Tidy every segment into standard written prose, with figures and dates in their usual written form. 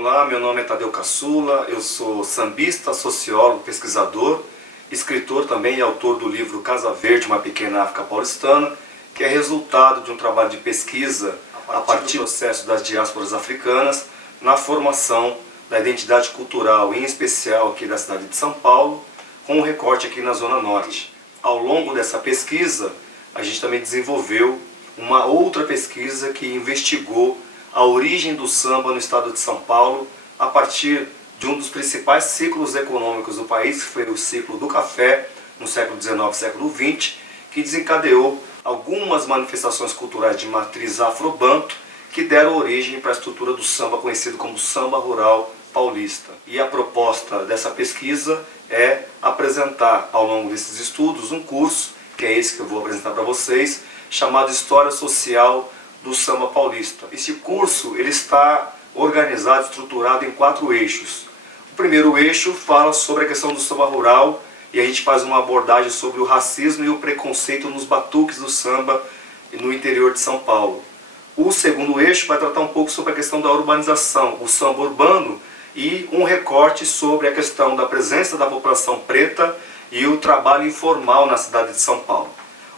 Olá, meu nome é Tadeu Caçula, eu sou sambista, sociólogo, pesquisador, escritor também e autor do livro Casa Verde, uma pequena África paulistana, que é resultado de um trabalho de pesquisa a partir do processo das diásporas africanas na formação da identidade cultural, em especial aqui da cidade de São Paulo, com um recorte aqui na Zona Norte. Ao longo dessa pesquisa, a gente também desenvolveu uma outra pesquisa que investigou a origem do samba no estado de São Paulo a partir de um dos principais ciclos econômicos do país, que foi o ciclo do café, no século XIX e século XX, que desencadeou algumas manifestações culturais de matriz afro-banto que deram origem para a estrutura do samba conhecido como samba rural paulista. E a proposta dessa pesquisa é apresentar ao longo desses estudos um curso, que é esse que eu vou apresentar para vocês, chamado História Social do Samba Paulista. Esse curso ele está organizado, estruturado em 4 eixos. O primeiro eixo fala sobre a questão do samba rural e a gente faz uma abordagem sobre o racismo e o preconceito nos batuques do samba no interior de São Paulo. O segundo eixo vai tratar um pouco sobre a questão da urbanização, o samba urbano, e um recorte sobre a questão da presença da população preta e o trabalho informal na cidade de São Paulo.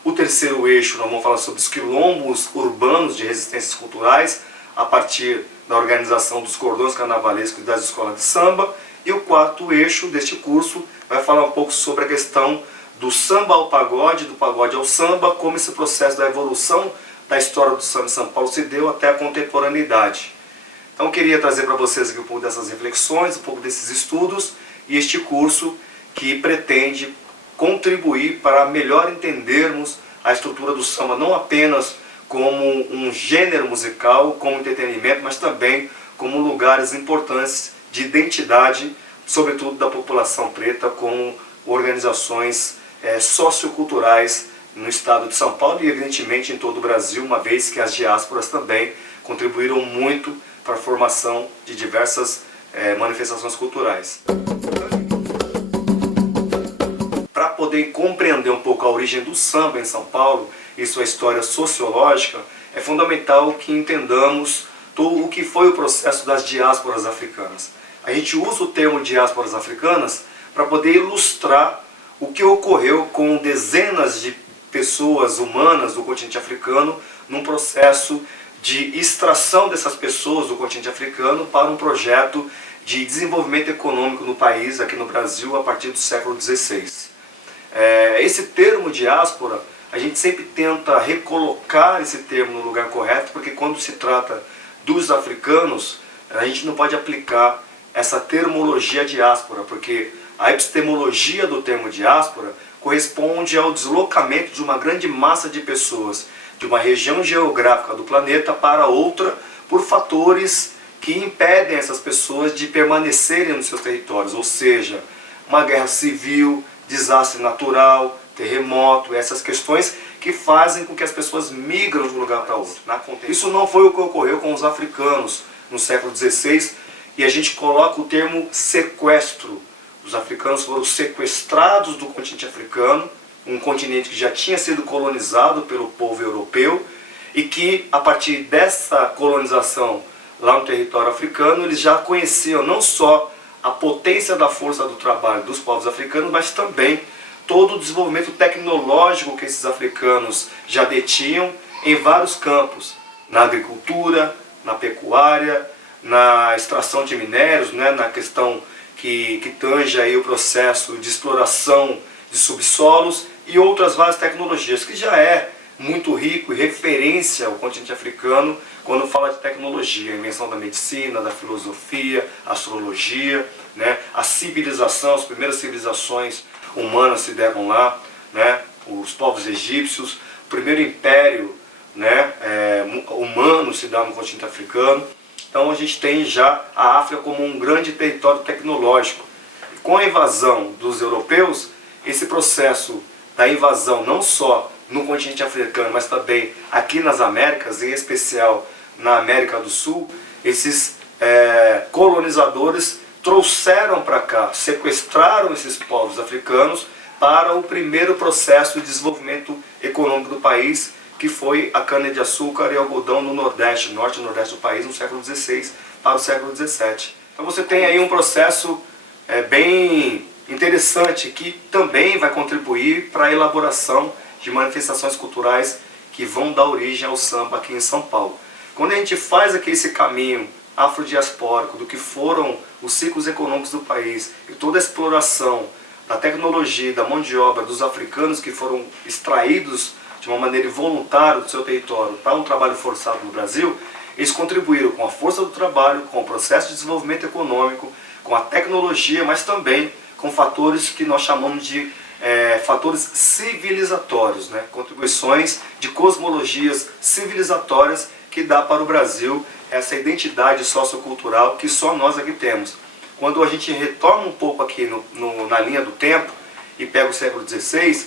O terceiro eixo, nós vamos falar sobre os quilombos urbanos de resistências culturais, a partir da organização dos cordões carnavalescos e das escolas de samba. E o quarto eixo deste curso vai falar um pouco sobre a questão do samba ao pagode, do pagode ao samba, como esse processo da evolução da história do samba em São Paulo se deu até a contemporaneidade. Então eu queria trazer para vocês aqui um pouco dessas reflexões, um pouco desses estudos e este curso que pretende contribuir para melhor entendermos a estrutura do samba, não apenas como um gênero musical, como entretenimento, mas também como lugares importantes de identidade, sobretudo da população preta, com organizações socioculturais no estado de São Paulo e evidentemente em todo o Brasil, uma vez que as diásporas também contribuíram muito para a formação de diversas manifestações culturais. Para poder compreender um pouco a origem do samba em São Paulo e sua história sociológica, é fundamental que entendamos o que foi o processo das diásporas africanas. A gente usa o termo diásporas africanas para poder ilustrar o que ocorreu com dezenas de pessoas humanas do continente africano num processo de extração dessas pessoas do continente africano para um projeto de desenvolvimento econômico no país, aqui no Brasil, a partir do século XVI. Esse termo diáspora, a gente sempre tenta recolocar esse termo no lugar correto, porque quando se trata dos africanos, a gente não pode aplicar essa termologia diáspora, porque a epistemologia do termo diáspora corresponde ao deslocamento de uma grande massa de pessoas de uma região geográfica do planeta para outra por fatores que impedem essas pessoas de permanecerem nos seus territórios, ou seja, uma guerra civil, desastre natural, terremoto, essas questões que fazem com que as pessoas migram de um lugar para outro. Isso não foi o que ocorreu com os africanos no século XVI, e a gente coloca o termo sequestro. Os africanos foram sequestrados do continente africano, um continente que já tinha sido colonizado pelo povo europeu e que, a partir dessa colonização lá no território africano, eles já conheciam não só a potência da força do trabalho dos povos africanos, mas também todo o desenvolvimento tecnológico que esses africanos já detinham em vários campos, na agricultura, na pecuária, na extração de minérios, na questão que tange aí o processo de exploração de subsolos e outras várias tecnologias, que já é muito rico e referência ao continente africano quando fala de tecnologia, a invenção da medicina, da filosofia, astrologia, a civilização, as primeiras civilizações humanas se deram lá, os povos egípcios, o primeiro império humano se dá no continente africano. Então a gente tem já a África como um grande território tecnológico. E com a invasão dos europeus, esse processo da invasão não só no continente africano, mas também aqui nas Américas, em especial na América do Sul, esses colonizadores trouxeram para cá, sequestraram esses povos africanos para o primeiro processo de desenvolvimento econômico do país, que foi a cana-de-açúcar e algodão no Nordeste, Norte e Nordeste do país, no século XVI, para o século XVII. Então você tem aí um processo bem interessante que também vai contribuir para a elaboração de manifestações culturais que vão dar origem ao samba aqui em São Paulo. Quando a gente faz aqui esse caminho afrodiaspórico do que foram os ciclos econômicos do país e toda a exploração da tecnologia, da mão de obra dos africanos que foram extraídos de uma maneira involuntária do seu território para um trabalho forçado no Brasil, eles contribuíram com a força do trabalho, com o processo de desenvolvimento econômico, com a tecnologia, mas também com fatores que nós chamamos de fatores civilizatórios, né? Contribuições de cosmologias civilizatórias que dá para o Brasil essa identidade sociocultural que só nós aqui temos. Quando a gente retorna um pouco aqui na linha do tempo e pega o século XVI,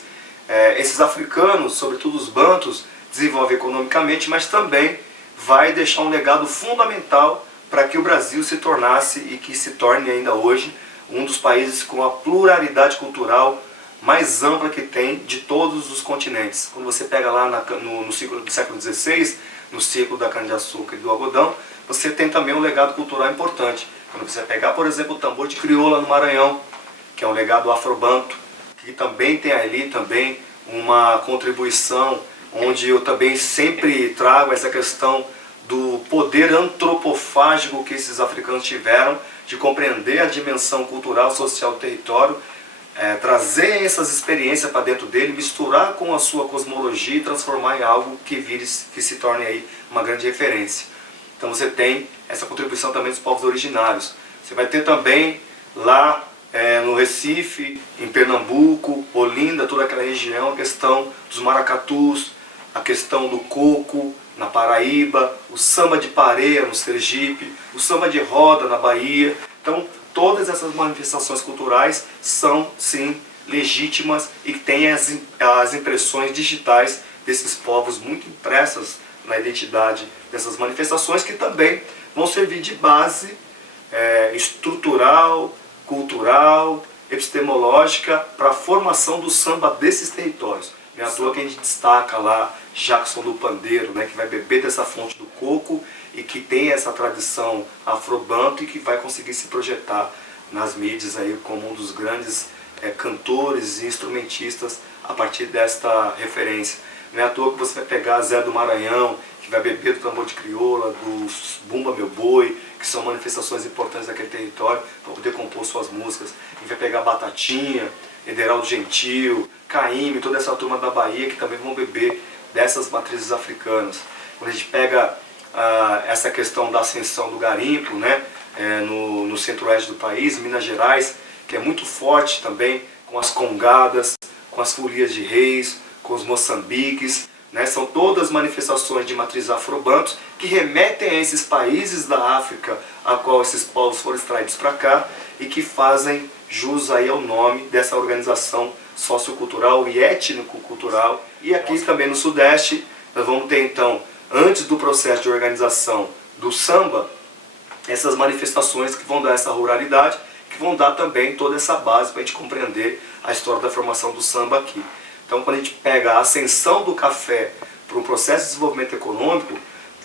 esses africanos, sobretudo os bantus, desenvolvem economicamente, mas também vai deixar um legado fundamental para que o Brasil se tornasse e que se torne ainda hoje um dos países com a pluralidade cultural mais ampla que tem de todos os continentes. Quando você pega lá no ciclo do século XVI, no ciclo da cana-de-açúcar e do algodão, você tem também um legado cultural importante. Quando você pegar, por exemplo, o tambor de crioula no Maranhão, que é um legado afrobanto, que também tem ali também uma contribuição, onde eu também sempre trago essa questão do poder antropofágico que esses africanos tiveram de compreender a dimensão cultural e social do território, trazer essas experiências para dentro dele, misturar com a sua cosmologia e transformar em algo que se torne aí uma grande referência. Então você tem essa contribuição também dos povos originários. Você vai ter também lá no Recife, em Pernambuco, Olinda, toda aquela região, a questão dos maracatus, a questão do coco na Paraíba, o samba de pareia no Sergipe, o samba de roda na Bahia. Então todas essas manifestações culturais são sim legítimas e têm as impressões digitais desses povos muito impressas na identidade dessas manifestações, que também vão servir de base estrutural, cultural, epistemológica para a formação do samba desses territórios. Não é à toa que a gente destaca lá Jackson do Pandeiro, né, que vai beber dessa fonte do coco e que tem essa tradição afrobanto e que vai conseguir se projetar nas mídias aí como um dos grandes cantores e instrumentistas a partir desta referência. Não é à toa que você vai pegar Zé do Maranhão, que vai beber do tambor de crioula, do Bumba Meu Boi, que são manifestações importantes daquele território para poder compor suas músicas. E vai pegar Batatinha, Ederaldo Gentil, Caymmi, toda essa turma da Bahia que também vão beber dessas matrizes africanas. Quando a gente pega essa questão da ascensão do garimpo, né, no centro-oeste do país, Minas Gerais, que é muito forte também, com as congadas, com as folias de reis, com os moçambiques, né, são todas manifestações de matriz afrobantos que remetem a esses países da África a qual esses povos foram extraídos para cá e que fazem jus aí ao nome dessa organização sociocultural e étnico-cultural. E aqui também no Sudeste nós vamos ter então, antes do processo de organização do samba, essas manifestações que vão dar essa ruralidade, que vão dar também toda essa base para a gente compreender a história da formação do samba aqui. Então, quando a gente pega a ascensão do café para um processo de desenvolvimento econômico,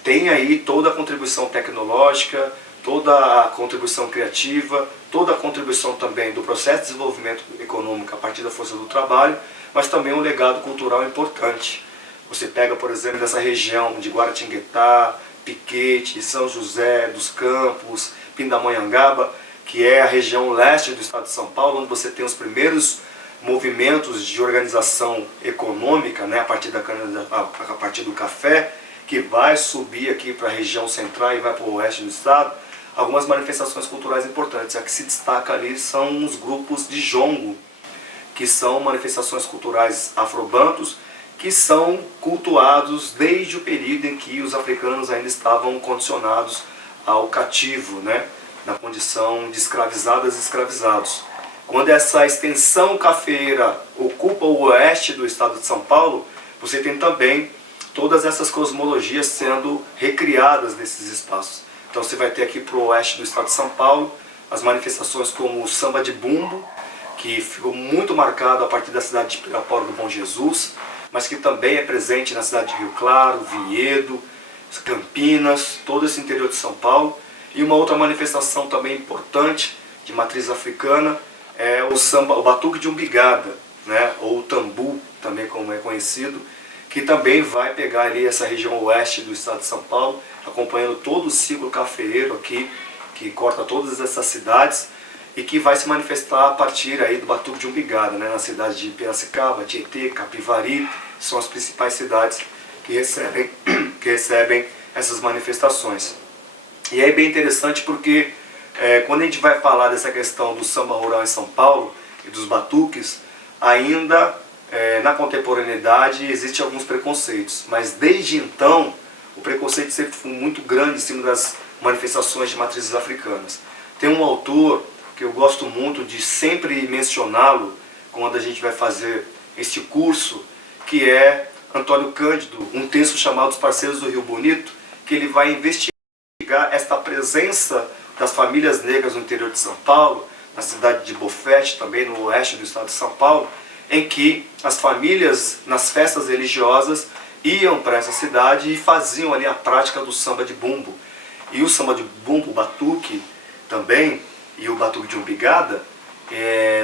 tem aí toda a contribuição tecnológica, toda a contribuição criativa, toda a contribuição também do processo de desenvolvimento econômico a partir da força do trabalho, mas também um legado cultural importante. Você pega, por exemplo, dessa região de Guaratinguetá, Piquete, São José dos Campos, Pindamonhangaba, que é a região leste do estado de São Paulo, onde você tem os primeiros movimentos de organização econômica, né, a partir do café, que vai subir aqui para a região central e vai para o oeste do estado. Algumas manifestações culturais importantes. A que se destaca ali são os grupos de jongo, que são manifestações culturais afrobantos, que são cultuados desde o período em que os africanos ainda estavam condicionados ao cativo, né, na condição de escravizadas e escravizados. Quando essa extensão cafeeira ocupa o oeste do estado de São Paulo, você tem também todas essas cosmologias sendo recriadas nesses espaços. Então você vai ter aqui para o oeste do estado de São Paulo as manifestações como o samba de bumbo, que ficou muito marcado a partir da cidade de Pirapora do Bom Jesus, mas que também é presente na cidade de Rio Claro, Vinhedo, Campinas, todo esse interior de São Paulo. E uma outra manifestação também importante de matriz africana é o samba, o batuque de umbigada, né? Ou o tambu, também como é conhecido, que também vai pegar ali essa região oeste do estado de São Paulo, acompanhando todo o ciclo cafeeiro aqui, que corta todas essas cidades, e que vai se manifestar a partir aí do batuque de umbigada, né? Nas cidades de Piracicaba, Tietê, Capivari, são as principais cidades que recebem essas manifestações. E é bem interessante porque quando a gente vai falar dessa questão do samba rural em São Paulo e dos batuques, ainda na contemporaneidade existem alguns preconceitos, mas desde então o preconceito sempre foi muito grande em cima das manifestações de matrizes africanas. Tem um autor que eu gosto muito de sempre mencioná-lo quando a gente vai fazer este curso, que é Antônio Cândido, um texto chamado Os Parceiros do Rio Bonito, que ele vai investigar esta presença das famílias negras no interior de São Paulo, na cidade de Bofete, também no oeste do estado de São Paulo, em que as famílias, nas festas religiosas, iam para essa cidade e faziam ali a prática do samba de bumbo. E o samba de bumbo, o batuque também, e o batuque de umbigada,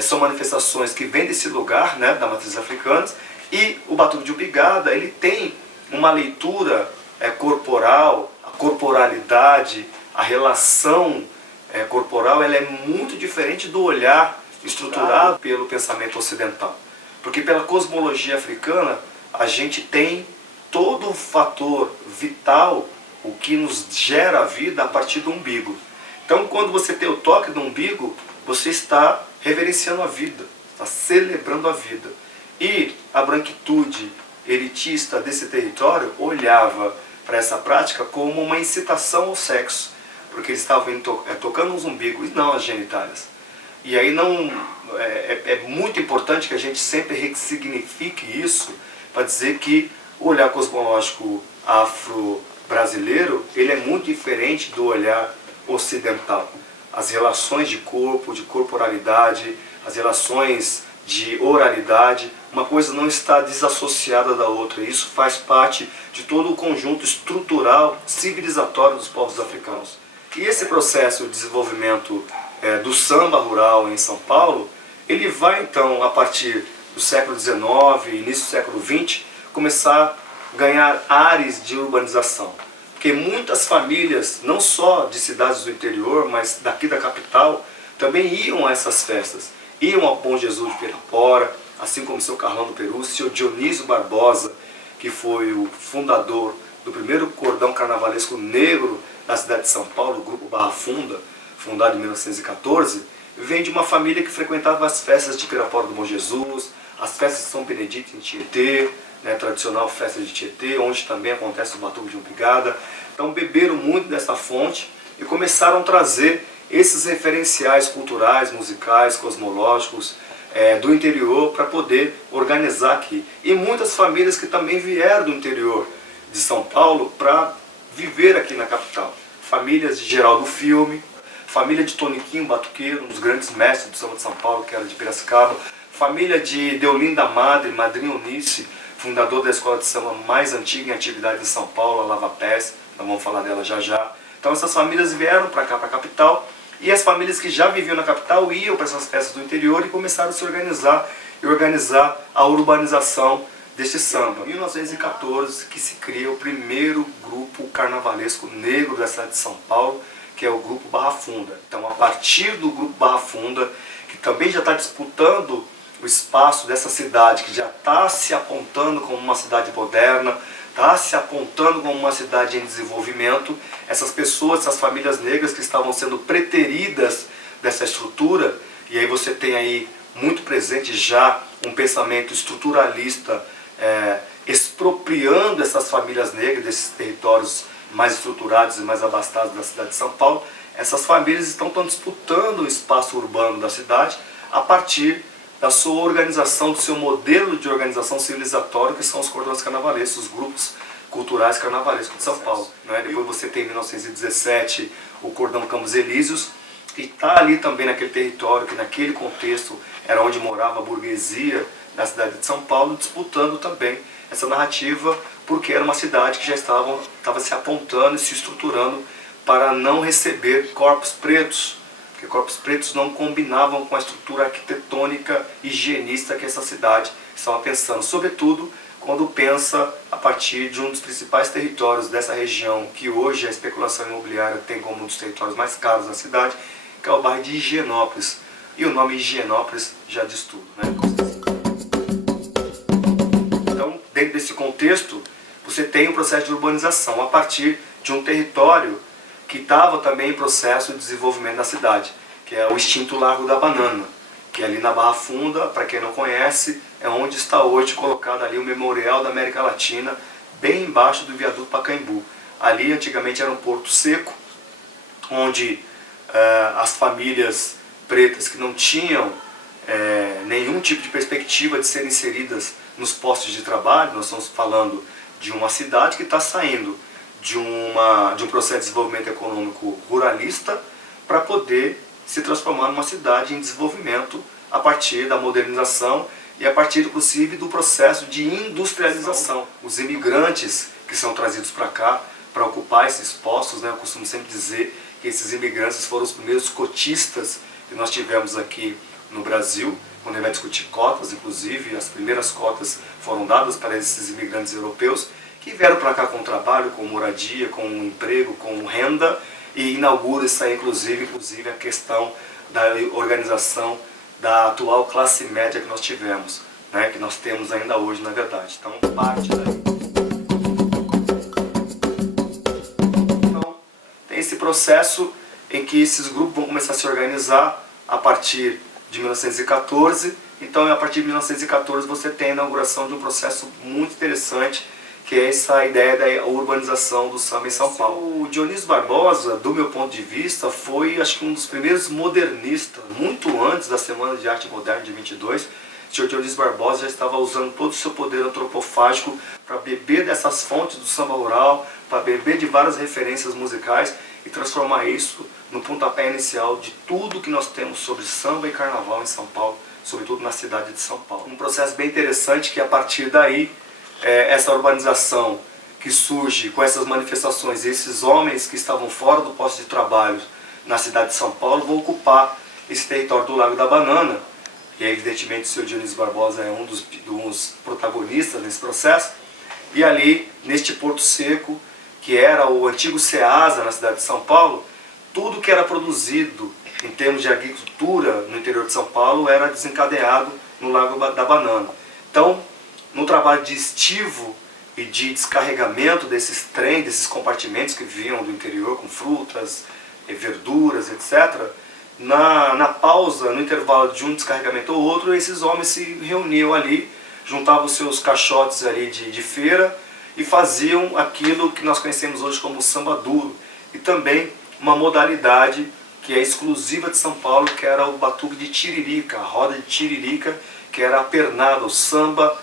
são manifestações que vêm desse lugar, né, da matriz africana, e o batuque de umbigada, ele tem uma leitura corporal, a corporalidade, a relação corporal, ela é muito diferente do olhar estruturado pelo pensamento ocidental. Porque pela cosmologia africana, a gente tem todo o fator vital, o que nos gera a vida a partir do umbigo. Então, quando você tem o toque do umbigo, você está reverenciando a vida, está celebrando a vida. E a branquitude elitista desse território olhava para essa prática como uma incitação ao sexo, porque eles estavam tocando os umbigos e não as genitálias. E aí é muito importante que a gente sempre ressignifique isso para dizer que o olhar cosmológico afro-brasileiro, ele é muito diferente do olhar ocidental. As relações de corpo, de corporalidade, as relações de oralidade, uma coisa não está desassociada da outra. Isso faz parte de todo o conjunto estrutural, civilizatório dos povos africanos. E esse processo de desenvolvimento do samba rural em São Paulo, ele vai então, a partir do século XIX, início do século XX, começar a ganhar áreas de urbanização. Porque muitas famílias, não só de cidades do interior, mas daqui da capital, também iam a essas festas. Iam ao Bom Jesus de Pirapora, assim como o seu Carlão do Peru, o seu Dionísio Barbosa, que foi o fundador do primeiro cordão carnavalesco negro da cidade de São Paulo, o Grupo Barra Funda, fundado em 1914, vem de uma família que frequentava as festas de Pirapora do Bom Jesus, as festas de São Benedito em Tietê, né, tradicional festa de Tietê, onde também acontece o batuque de umbigada. Então beberam muito dessa fonte e começaram a trazer esses referenciais culturais, musicais, cosmológicos do interior para poder organizar aqui. E muitas famílias que também vieram do interior de São Paulo para viver aqui na capital. Famílias de Geraldo Filme, família de Toniquinho Batuqueiro, um dos grandes mestres do samba de São Paulo, que era de Piracicaba, família de Deolinda Madre, Madrinha Eunice, fundador da escola de samba mais antiga em atividade em São Paulo, a Lava Pés, nós vamos falar dela já já. Então essas famílias vieram para cá, para a capital, e as famílias que já viviam na capital iam para essas festas do interior e começaram a se organizar e organizar a urbanização deste samba. Em 1914 que se cria o primeiro grupo carnavalesco negro da cidade de São Paulo, que é o Grupo Barra Funda. Então, a partir do Grupo Barra Funda, que também já está disputando o espaço dessa cidade, que já está se apontando como uma cidade moderna, está se apontando como uma cidade em desenvolvimento, essas pessoas, essas famílias negras que estavam sendo preteridas dessa estrutura, e aí você tem aí muito presente já um pensamento estruturalista expropriando essas famílias negras desses territórios mais estruturados e mais abastados da cidade de São Paulo. Essas famílias estão disputando o espaço urbano da cidade a partir da sua organização, do seu modelo de organização civilizatório, que são os cordões carnavalescos, os grupos culturais carnavalescos de São Paulo. Né? Depois você tem em 1917 o Cordão Campos Elíseos, que está ali também naquele território, que naquele contexto era onde morava a burguesia da cidade de São Paulo, disputando também essa narrativa, porque era uma cidade que já estava se apontando e se estruturando para não receber corpos pretos, porque corpos pretos não combinavam com a estrutura arquitetônica higienista que essa cidade estava pensando, sobretudo quando pensa a partir de um dos principais territórios dessa região, que hoje a especulação imobiliária tem como um dos territórios mais caros da cidade, que é o bairro de Higienópolis. E o nome Higienópolis já diz tudo, né? Então, dentro desse contexto, você tem um processo de urbanização a partir de um território que estava também em processo de desenvolvimento da cidade, que é o extinto Largo da Banana, que é ali na Barra Funda, para quem não conhece, é onde está hoje colocado ali o Memorial da América Latina, bem embaixo do viaduto Pacaembu. Ali antigamente era um porto seco, onde as famílias pretas que não tinham nenhum tipo de perspectiva de serem inseridas nos postos de trabalho, nós estamos falando de uma cidade que está saindo de um processo de desenvolvimento econômico ruralista para poder se transformar numa cidade em desenvolvimento a partir da modernização e a partir, inclusive, do processo de industrialização. Os imigrantes que são trazidos para cá para ocupar esses postos, né, eu costumo sempre dizer que esses imigrantes foram os primeiros cotistas que nós tivemos aqui no Brasil, quando ele vai discutir cotas, inclusive, as primeiras cotas foram dadas para esses imigrantes europeus, que vieram para cá com trabalho, com moradia, com emprego, com renda, e inaugura isso aí, inclusive a questão da organização da atual classe média que nós tivemos, né, que nós temos ainda hoje, na verdade. Então, parte daí. Então, tem esse processo em que esses grupos vão começar a se organizar a partir de 1914. Então, a partir de 1914, você tem a inauguração de um processo muito interessante, que é essa ideia da urbanização do samba em São Paulo. O Dionísio Barbosa, do meu ponto de vista, foi, acho que um dos primeiros modernistas, muito antes da Semana de Arte Moderna de 22, o senhor Dionísio Barbosa já estava usando todo o seu poder antropofágico para beber dessas fontes do samba rural, para beber de várias referências musicais e transformar isso no pontapé inicial de tudo que nós temos sobre samba e carnaval em São Paulo, sobretudo na cidade de São Paulo. Um processo bem interessante que, a partir daí, essa urbanização que surge com essas manifestações, esses homens que estavam fora do posto de trabalho na cidade de São Paulo vão ocupar esse território do Largo da Banana. E evidentemente o senhor Dionísio Barbosa é um dos protagonistas nesse processo. E ali, neste Porto Seco, que era o antigo Ceasa na cidade de São Paulo, tudo que era produzido em termos de agricultura no interior de São Paulo era desencadeado no Largo da Banana. Então, no trabalho de estivo e de descarregamento desses trens, desses compartimentos que vinham do interior com frutas, verduras, etc., na pausa, no intervalo de um descarregamento ou outro, esses homens se reuniam ali, juntavam seus caixotes ali de feira e faziam aquilo que nós conhecemos hoje como samba duro, e também uma modalidade que é exclusiva de São Paulo, que era o batuque de tiririca, a roda de tiririca, que era a pernada, o samba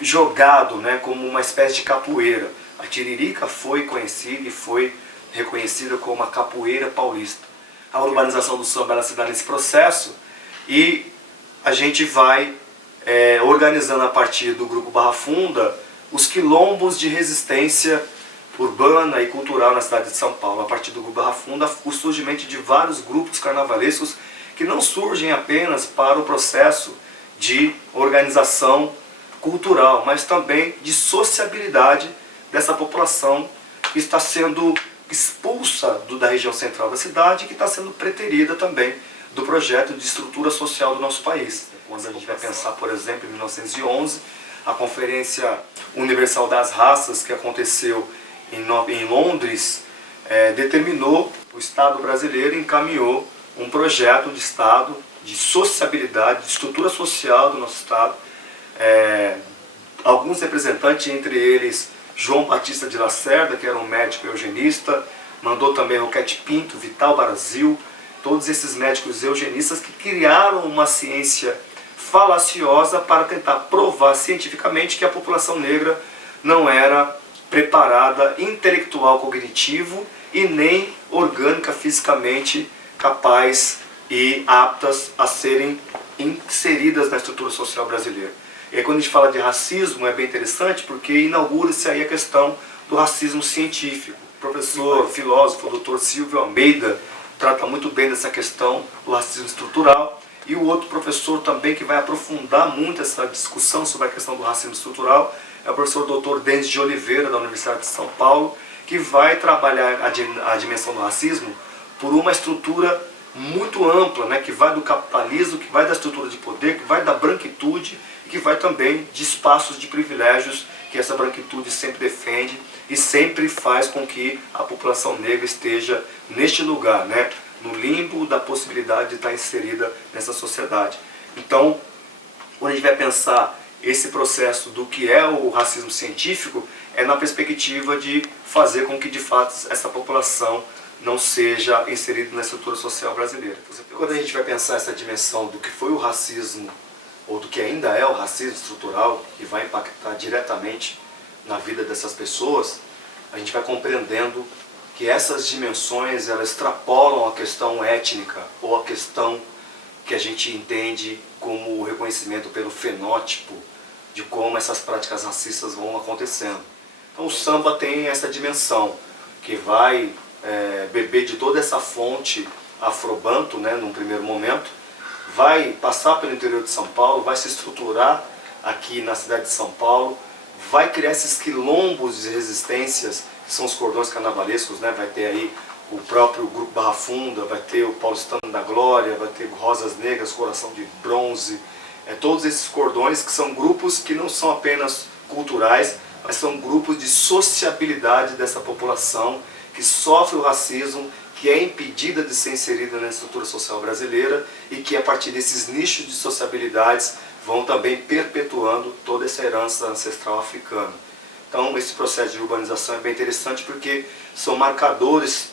jogado, né, como uma espécie de capoeira. A tiririca foi conhecida e foi reconhecida como a capoeira paulista. A urbanização do samba, ela se dá nesse processo e a gente vai organizando a partir do Grupo Barra Funda os quilombos de resistência urbana e cultural na cidade de São Paulo. A partir do Grupo Barra Funda, o surgimento de vários grupos carnavalescos que não surgem apenas para o processo de organização cultural, mas também de sociabilidade dessa população que está sendo expulsa da região central da cidade e que está sendo preterida também do projeto de estrutura social do nosso país. Quando a gente vai pensar, por exemplo, em 1911, a Conferência Universal das Raças, que aconteceu em Londres, determinou, o Estado brasileiro encaminhou um projeto de Estado, de sociabilidade, de estrutura social do nosso Estado. Alguns representantes, entre eles João Batista de Lacerda, que era um médico eugenista, mandou também Roquete Pinto, Vital Brasil, todos esses médicos eugenistas que criaram uma ciência falaciosa para tentar provar cientificamente que a população negra não era preparada intelectual, cognitivo e nem orgânica, fisicamente capaz e aptas a serem inseridas na estrutura social brasileira. E aí, quando a gente fala de racismo, é bem interessante porque inaugura-se aí a questão do racismo científico. professor, filósofo, doutor Silvio Almeida, trata muito bem dessa questão do racismo estrutural. E o outro professor também que vai aprofundar muito essa discussão sobre a questão do racismo estrutural é o professor Dr. Denis de Oliveira, da Universidade de São Paulo, que vai trabalhar a dimensão do racismo por uma estrutura muito ampla, né, que vai do capitalismo, que vai da estrutura de poder, que vai da branquitude e que vai também de espaços de privilégios que essa branquitude sempre defende e sempre faz com que a população negra esteja neste lugar, né, no limbo da possibilidade de estar inserida nessa sociedade. Então, quando a gente vai pensar esse processo do que é o racismo científico, é na perspectiva de fazer com que de fato essa população não seja inserida na estrutura social brasileira. Quando a gente vai pensar essa dimensão do que foi o racismo, ou do que ainda é o racismo estrutural, que vai impactar diretamente na vida dessas pessoas, a gente vai compreendendo que essas dimensões elas extrapolam a questão étnica, ou a questão que a gente entende como o reconhecimento pelo fenótipo de como essas práticas racistas vão acontecendo. Então o samba tem essa dimensão, que vai beber de toda essa fonte afrobanto, né, num primeiro momento, vai passar pelo interior de São Paulo, vai se estruturar aqui na cidade de São Paulo, vai criar esses quilombos de resistências, que são os cordões carnavalescos, né? Vai ter aí o próprio Grupo Barra Funda, vai ter o Paulistano da Glória, vai ter Rosas Negras, Coração de Bronze, todos esses cordões que são grupos que não são apenas culturais, mas são grupos de sociabilidade dessa população que sofre o racismo, que é impedida de ser inserida na estrutura social brasileira e que a partir desses nichos de sociabilidades vão também perpetuando toda essa herança ancestral africana. Então esse processo de urbanização é bem interessante porque são marcadores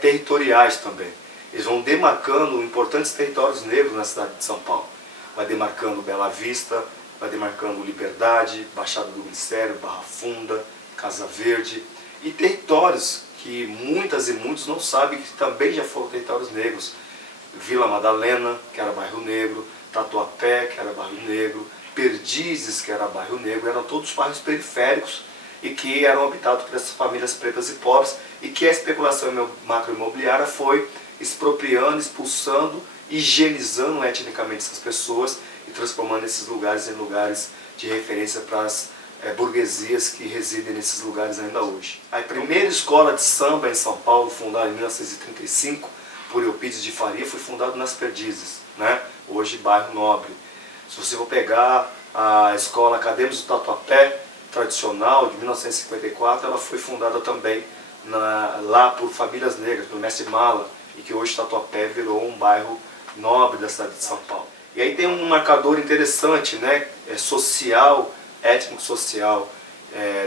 territoriais também. Eles vão demarcando importantes territórios negros na cidade de São Paulo. Vai demarcando Bela Vista, vai demarcando Liberdade, Baixada do Glicério, Barra Funda, Casa Verde e territórios que muitas e muitos não sabem que também já foram territórios negros. Vila Madalena, que era bairro negro, Tatuapé, que era bairro negro, Perdizes, que era bairro negro, eram todos bairros periféricos e que eram habitados por essas famílias pretas e pobres e que a especulação macroimobiliária foi expropriando, expulsando, higienizando etnicamente essas pessoas e transformando esses lugares em lugares de referência para as burguesias que residem nesses lugares ainda hoje. A primeira escola de samba em São Paulo, fundada em 1935 por Eupides de Faria, foi fundada nas Perdizes, né? Hoje bairro Nobre. Se você for pegar a escola Acadêmicos do Tatuapé, tradicional, de 1954, ela foi fundada também lá por famílias negras, pelo mestre Mala, e que hoje Tatuapé virou um bairro nobre da cidade de São Paulo. E aí tem um marcador interessante, né, social, étnico-social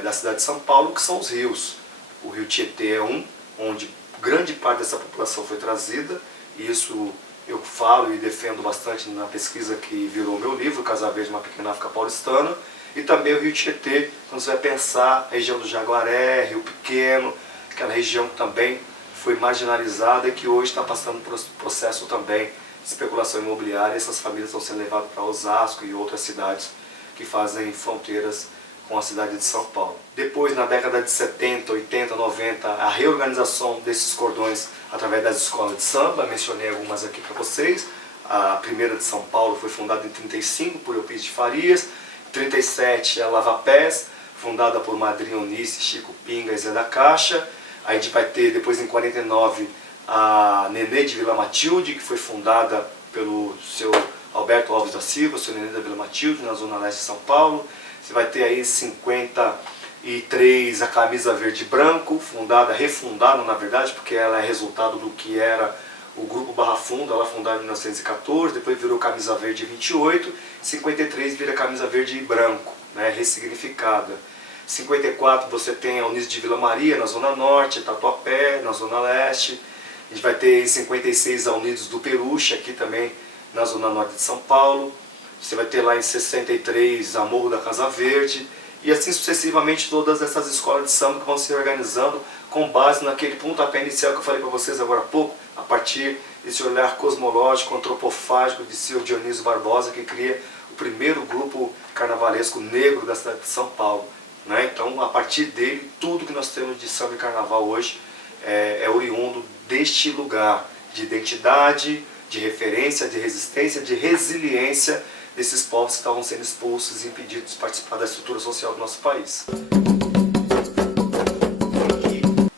da cidade de São Paulo, que são os rios. O rio Tietê é um, onde grande parte dessa população foi trazida, e isso eu falo e defendo bastante na pesquisa que virou meu livro, Casa Verde, uma pequena África paulistana, e também o rio Tietê, quando você vai pensar a região do Jaguaré, Rio Pequeno, aquela região que também foi marginalizada e que hoje está passando por um processo também de especulação imobiliária. Essas famílias estão sendo levadas para Osasco e outras cidades que fazem fronteiras com a cidade de São Paulo. Depois, na década de 70, 80, 90, a reorganização desses cordões através das escolas de samba, mencionei algumas aqui para vocês. A primeira de São Paulo foi fundada em 35 por Eupides de Farias, em 37 a Lava Pés, fundada por Madrinha Eunice, Chico Pinga e Zé da Caixa. A gente vai ter depois em 49 a Nenê de Vila Matilde, que foi fundada pelo seu Alberto Alves da Silva, seu Nenê da Vila Matilde, na zona leste de São Paulo. Você vai ter aí em 53 a Camisa Verde e Branco, refundada na verdade, porque ela é resultado do que era o Grupo Barra Funda, ela fundada em 1914, depois virou Camisa Verde 28, em 53 vira Camisa Verde e Branco, né, ressignificada. Em 54 você tem a Unidos de Vila Maria, na Zona Norte, Tatuapé, na Zona Leste. A gente vai ter em 56 a Unidos do Peruche, aqui também na Zona Norte de São Paulo. Você vai ter lá em 63 a Morro da Casa Verde. E assim sucessivamente todas essas escolas de samba que vão se organizando com base naquele pontapé inicial que eu falei para vocês agora há pouco, a partir desse olhar cosmológico, antropofágico de seu Dionísio Barbosa, que cria o primeiro grupo carnavalesco negro da cidade de São Paulo. né? Então, a partir dele, tudo que nós temos de samba e carnaval hoje é oriundo deste lugar de identidade, de referência, de resistência, de resiliência desses povos que estavam sendo expulsos e impedidos de participar da estrutura social do nosso país.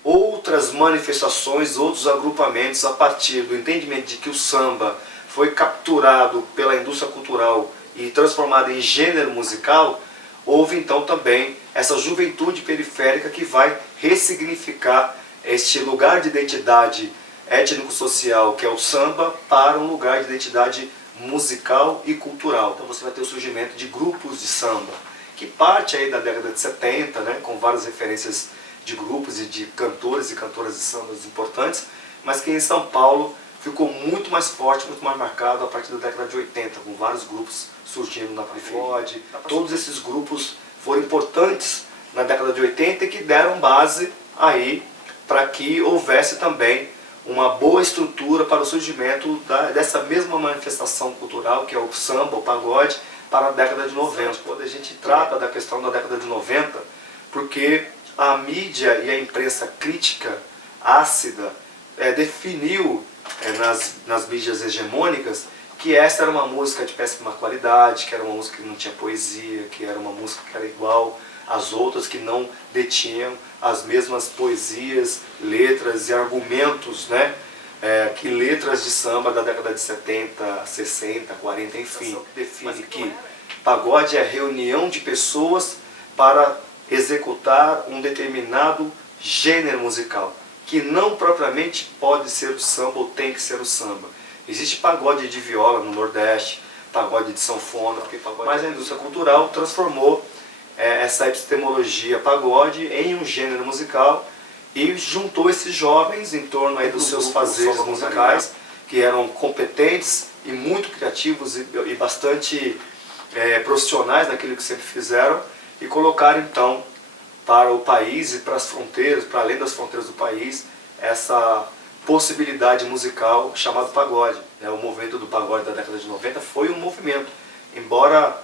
Outras manifestações, outros agrupamentos, a partir do entendimento de que o samba foi capturado pela indústria cultural e transformado em gênero musical, houve então também essa juventude periférica que vai ressignificar este lugar de identidade étnico-social, que é o samba, para um lugar de identidade musical e cultural. Então você vai ter o surgimento de grupos de samba, que parte aí da década de 70, né, com várias referências de grupos e de cantores e cantoras de sambas importantes, mas que em São Paulo ficou muito mais forte, muito mais marcado a partir da década de 80, com vários grupos surgindo na periferia. Todos esses grupos foram importantes na década de 80 e que deram base aí para que houvesse também uma boa estrutura para o surgimento dessa mesma manifestação cultural, que é o samba, o pagode, para a década de 90. Quando a gente trata da questão da década de 90, porque a mídia e a imprensa crítica, ácida, definiu nas mídias hegemônicas que essa era uma música de péssima qualidade, que era uma música que não tinha poesia, que era uma música que era igual às outras, que não detinham as mesmas poesias, letras e argumentos, né? Que letras de samba da década de 70, 60, 40, enfim, define que pagode é reunião de pessoas para executar um determinado gênero musical, que não propriamente pode ser o samba ou tem que ser o samba. Existe pagode de viola no Nordeste, pagode de sanfona, mas a indústria cultural transformou essa epistemologia pagode em um gênero musical e juntou esses jovens em torno aí dos seus fazeres musicais, que eram competentes e muito criativos e bastante profissionais naquilo que sempre fizeram, e colocaram então para o país e para as fronteiras, para além das fronteiras do país, essa possibilidade musical chamada pagode. O movimento do pagode da década de 90 foi um movimento, embora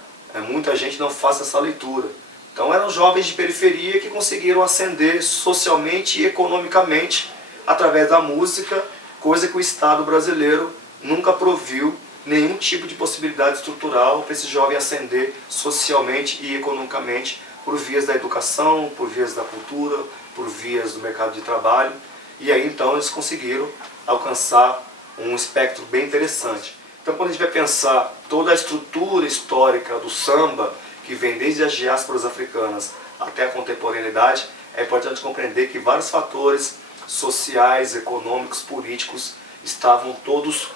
muita gente não faça essa leitura. Então eram jovens de periferia que conseguiram ascender socialmente e economicamente através da música, coisa que o Estado brasileiro nunca proviu nenhum tipo de possibilidade estrutural para esse jovem ascender socialmente e economicamente por vias da educação, por vias da cultura, por vias do mercado de trabalho. E aí então eles conseguiram alcançar um espectro bem interessante. Então quando a gente vai pensar toda a estrutura histórica do samba, que vem desde as diásporas africanas até a contemporaneidade, é importante compreender que vários fatores sociais, econômicos, políticos estavam todos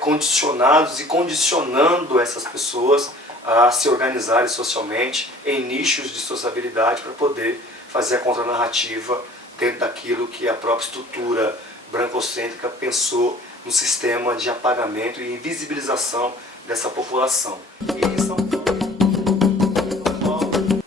condicionados e condicionando essas pessoas a se organizarem socialmente em nichos de sociabilidade para poder fazer a contranarrativa dentro daquilo que a própria estrutura brancocêntrica pensou no sistema de apagamento e invisibilização dessa população. E São Paulo,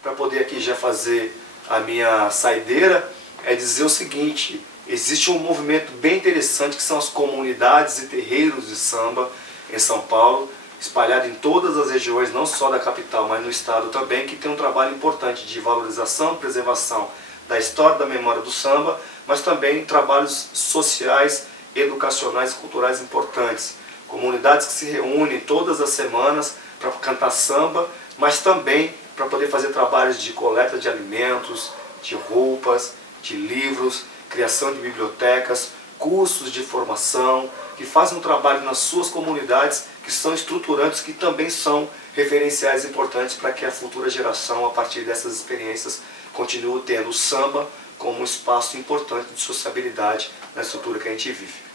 para poder aqui já fazer a minha saideira, é dizer o seguinte: existe um movimento bem interessante que são as comunidades e terreiros de samba em São Paulo, espalhado em todas as regiões, não só da capital, mas no estado também, que tem um trabalho importante de valorização, preservação da história, da memória do samba, mas também trabalhos sociais, educacionais e culturais importantes. Comunidades que se reúnem todas as semanas para cantar samba, mas também para poder fazer trabalhos de coleta de alimentos, de roupas, de livros, criação de bibliotecas, cursos de formação, que fazem um trabalho nas suas comunidades, que são estruturantes, que também são referenciais importantes para que a futura geração, a partir dessas experiências, continue tendo o samba como um espaço importante de sociabilidade na estrutura que a gente vive.